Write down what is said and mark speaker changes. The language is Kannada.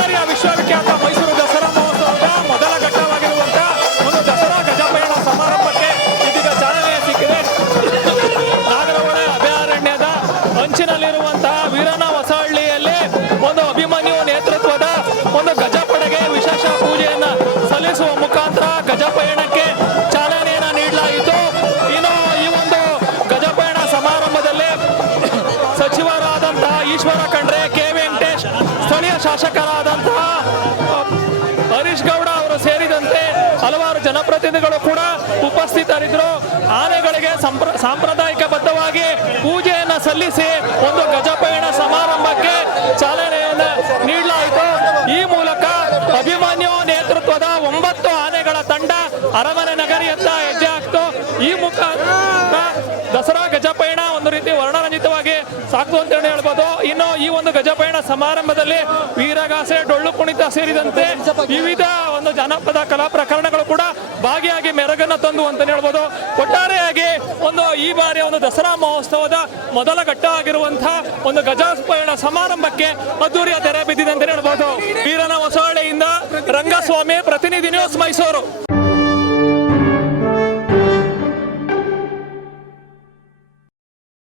Speaker 1: ಬಳ್ಳಾರಿಯ ವಿಶ್ವವಿಖ್ಯಾತ ಮೈಸೂರು ದಸರಾ ಮಹೋತ್ಸವದ ಮೊದಲ ಘಟ್ಟವಾಗಿರುವಂತಹ ಒಂದು ದಸರಾ ಗಜಪಯಣ ಸಮಾರಂಭಕ್ಕೆ ಇದೀಗ ಚಾಲನೆ ಸಿಕ್ಕಿದೆ. ನಾಗರಹೊಳೆ ಅಭಯಾರಣ್ಯದ ಅಂಚಿನಲ್ಲಿರುವಂತಹ ವೀರನ ಹೊಸಹಳ್ಳಿಯಲ್ಲಿ ಒಂದು ಅಭಿಮನ್ಯು ನೇತೃತ್ವದ ಒಂದು ಗಜಪಡೆಗೆ ವಿಶೇಷ ಪೂಜೆಯನ್ನು ಸಲ್ಲಿಸುವ ಮುಖಾಂತರ ಗಜಪಯಣಕ್ಕೆ ಚಾಲನೆಯನ್ನ ನೀಡಲಾಯಿತು. ಇನ್ನು ಈ ಒಂದು ಗಜಪಯಣ ಸಮಾರಂಭದಲ್ಲಿ ಸಚಿವರಾದಂತಹ ಈಶ್ವರ ಖಂಡ್ರೆ, ಕೆ ವೆಂಕಟೇಶ್, ಸ್ಥಳೀಯ ಶಾಸಕರಾದಂತಹ ಜನಪ್ರತಿನಿಧಿಗಳು ಕೂಡ ಉಪಸ್ಥಿತರಿದ್ದರು. ಆನೆಗಳಿಗೆ ಸಂಪ್ರ ಸಾಂಪ್ರದಾಯಿಕಬದ್ಧವಾಗಿ ಪೂಜೆಯನ್ನ ಸಲ್ಲಿಸಿ ಒಂದು ಗಜಪಯಣ ಸಮಾರಂಭಕ್ಕೆ ಚಾಲನೆಯನ್ನ ನೀಡಲಾಯಿತು. ಈ ಮೂಲಕ ಅಭಿಮನ್ಯು ನೇತೃತ್ವದ ಒಂಬತ್ತು ಆನೆಗಳ ತಂಡ ಅರಮನೆ ನಗರಿಯತ್ತ ಹೆಜ್ಜೆ ಹಾಕ್ತು. ಈ ಮುಖಾಂತರ ದಸರಾ ಗಜಪಯಣ ಒಂದು ರೀತಿ ವರ್ಣರಂಜಿತವಾಗಿ ಸಾಕು ಅಂತ ಹೇಳ್ಬೋದು. ಇನ್ನು ಈ ಒಂದು ಗಜಪಯಣ ಸಮಾರಂಭದಲ್ಲಿ ವೀರಗಾಸೆ ಡೊಳ್ಳು ಕುಣಿತ ಸೇರಿದಂತೆ ವಿವಿಧ ಒಂದು ಜನಪದ ಕಲಾ ಪ್ರಕರಣಗಳು ಕೂಡ ಭಾಗಿಯಾಗಿ ಮೆರಗನ್ನು ತಂದು ಅಂತ ಹೇಳ್ಬೋದು. ಒಟ್ಟಾರೆಯಾಗಿ ಒಂದು ಈ ಬಾರಿಯ ಒಂದು ದಸರಾ ಮಹೋತ್ಸವದ ಮೊದಲ ಘಟ್ಟ ಆಗಿರುವಂತಹ ಒಂದು ಗಜಾಸ್ಪಯಣ ಸಮಾರಂಭಕ್ಕೆ ಅದ್ದೂರಿಯ ತೆರೆ ಬಿದ್ದಿದೆ ಅಂತ ಹೇಳ್ಬೋದು. ವೀರನ ಹೊಸಹಳ್ಳಿಯಿಂದ ರಂಗಸ್ವಾಮಿ ಪ್ರತಿನಿಧಿ ನ್ಯೂಸ್ ಮೈಸೂರು.